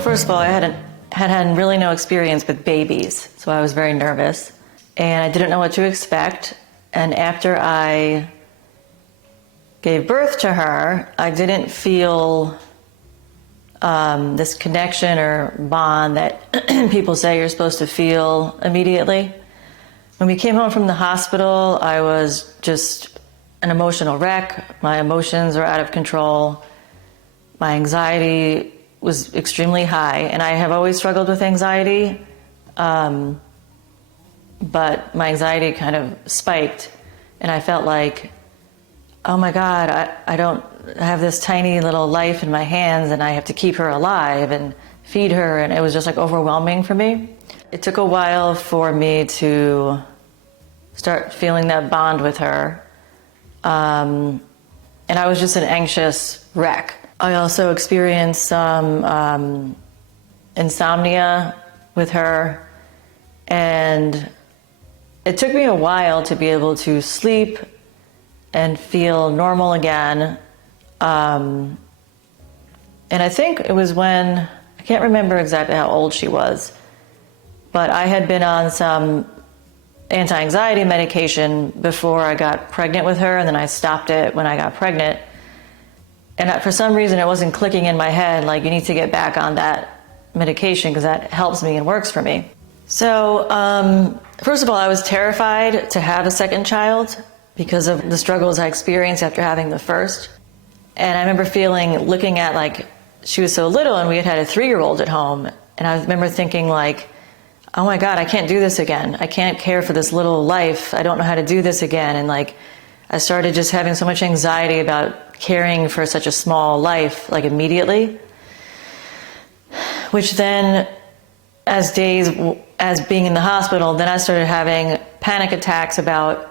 Well, first of all, I had really no experience with babies, so I was very nervous, and I didn't know what to expect. And after I gave birth to her, I didn't feel this connection or bond that people say you're supposed to feel immediately. When we came home from the hospital, I was just an emotional wreck. My emotions were out of control. My anxiety was extremely high, and I have always struggled with anxiety, but my anxiety kind of spiked, and I felt like, oh my God, I don't have this tiny little life in my hands, and I have to keep her alive and feed her, and it was just like overwhelming for me. It took a while for me to start feeling that bond with her, and I was just an anxious wreck. I also experienced some insomnia with her, and it took me a while to be able to sleep and feel normal again. And I think it was when, I can't remember exactly how old she was, but I had been on some anti-anxiety medication before I got pregnant with her, and then I stopped it when I got pregnant. And for some reason, it wasn't clicking in my head, like, you need to get back on that medication because that helps me and works for me. So, first of all, I was terrified to have a second child because of the struggles I experienced after having the first. And I remember looking at, like, she was so little, and we had a 3-year-old at home. And I remember thinking, like, oh my God, I can't do this again. I can't care for this little life. I don't know how to do this again. And, like, I started just having so much anxiety about caring for such a small life, like, immediately. Which then, as being in the hospital, then I started having panic attacks about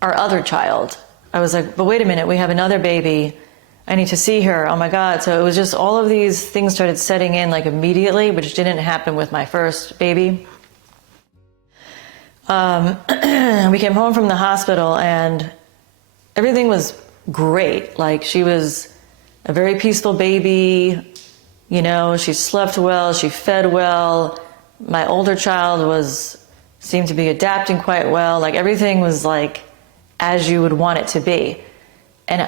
our other child. I was like, but wait a minute, we have another baby. I need to see her. Oh my God. So it was just all of these things started setting in, like, immediately, which didn't happen with my first baby. We came home from the hospital and everything was great. Like, she was a very peaceful baby. You know, she slept well, she fed well. My older child seemed to be adapting quite well. Like, everything was like as you would want it to be. And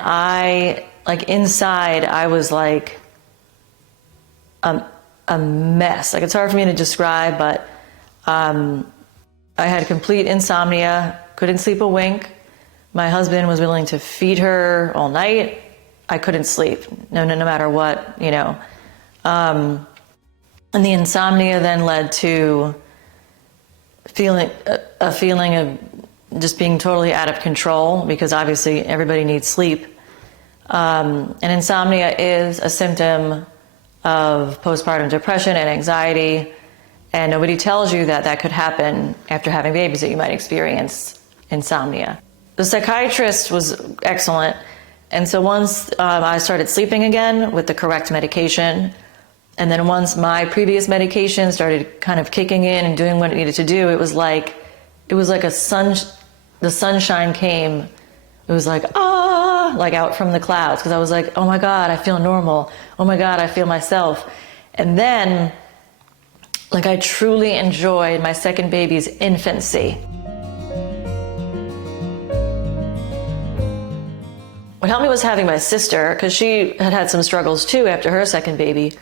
inside, I was like a mess. Like, it's hard for me to describe, but I had complete insomnia, couldn't sleep a wink. My husband was willing to feed her all night. I couldn't sleep, no matter what, you know. And the insomnia then led to a feeling of just being totally out of control, because obviously everybody needs sleep. And insomnia is a symptom of postpartum depression and anxiety, and nobody tells you that could happen after having babies, that you might experience insomnia. The psychiatrist was excellent, and so once I started sleeping again with the correct medication, and then once my previous medication started kind of kicking in and doing what it needed to do, it was like the sunshine came. It was like, like out from the clouds, because I was like, oh my God, I feel normal. Oh my God, I feel myself. And then, like, I truly enjoyed my second baby's infancy. What helped me was having my sister, because she had some struggles too after her second baby.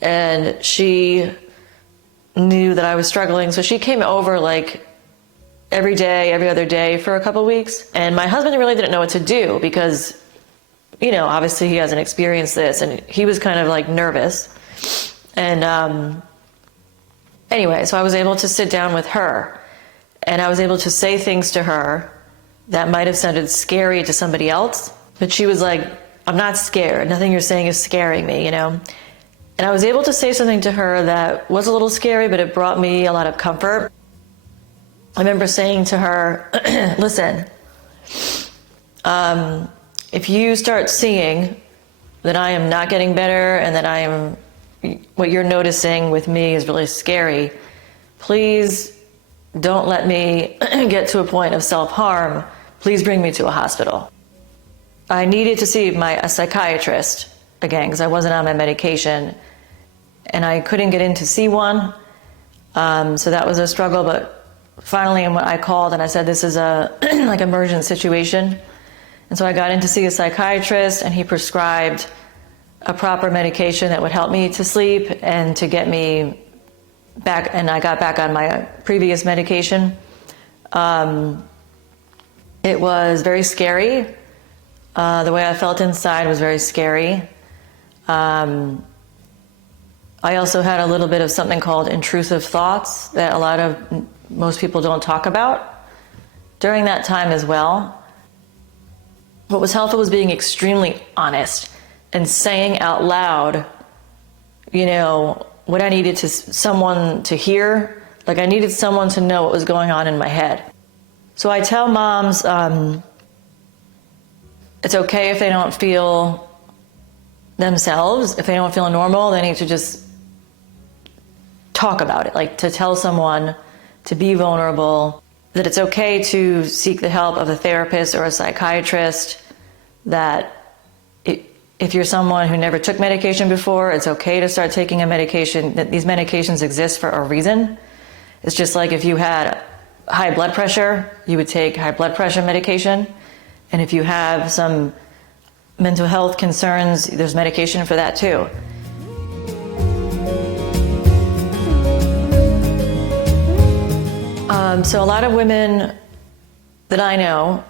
And she knew that I was struggling, so she came over like every day, every other day for a couple weeks. And my husband really didn't know what to do because, you know, obviously he hasn't experienced this, and he was kind of like nervous. And anyway, so I was able to sit down with her, and I was able to say things to her that might have sounded scary to somebody else, but she was like, I'm not scared. Nothing you're saying is scaring me, you know? And I was able to say something to her that was a little scary, but it brought me a lot of comfort. I remember saying to her, listen, if you start seeing that I am not getting better and that what you're noticing with me is really scary, please don't let me get to a point of self-harm. Please bring me to a hospital. I needed to see a psychiatrist again, because I wasn't on my medication. and I couldn't get in to see one. So that was a struggle, but finally I called and I said, this is a like emergent situation. And so I got in to see a psychiatrist, and he prescribed a proper medication that would help me to sleep and to get me back, and I got back on my previous medication. It was very scary. The way I felt inside was very scary. I also had a little bit of something called intrusive thoughts that most people don't talk about during that time as well. What was helpful was being extremely honest and saying out loud, what I needed someone to hear. Like, I needed someone to know what was going on in my head. So I tell moms, it's okay if they don't feel themselves. If they don't feel normal, they need to just talk about it. Like, to tell someone, to be vulnerable, that it's okay to seek the help of a therapist or a psychiatrist, that if you're someone who never took medication before, it's okay to start taking a medication, that these medications exist for a reason. It's just like if you had high blood pressure, you would take high blood pressure medication. And if you have some mental health concerns, there's medication for that too. So a lot of women that I know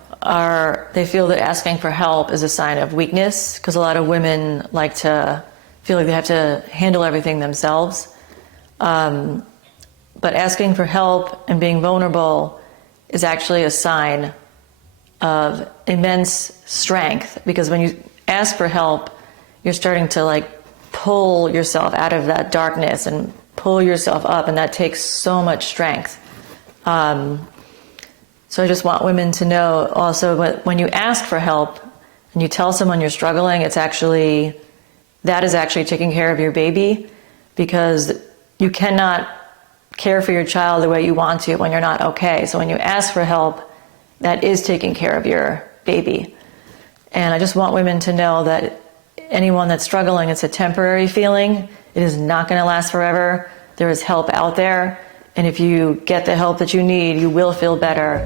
they feel that asking for help is a sign of weakness, because a lot of women like to feel like they have to handle everything themselves. But asking for help and being vulnerable is actually a sign of immense strength, because when you ask for help, you're starting to pull yourself out of that darkness and pull yourself up, and that takes so much strength. So I just want women to know also, when you ask for help and you tell someone you're struggling, that is actually taking care of your baby, because you cannot care for your child the way you want to when you're not okay. So when you ask for help, that is taking care of your baby. And I just want women to know that anyone that's struggling, it's a temporary feeling. It is not going to last forever. There is help out there. And if you get the help that you need, you will feel better.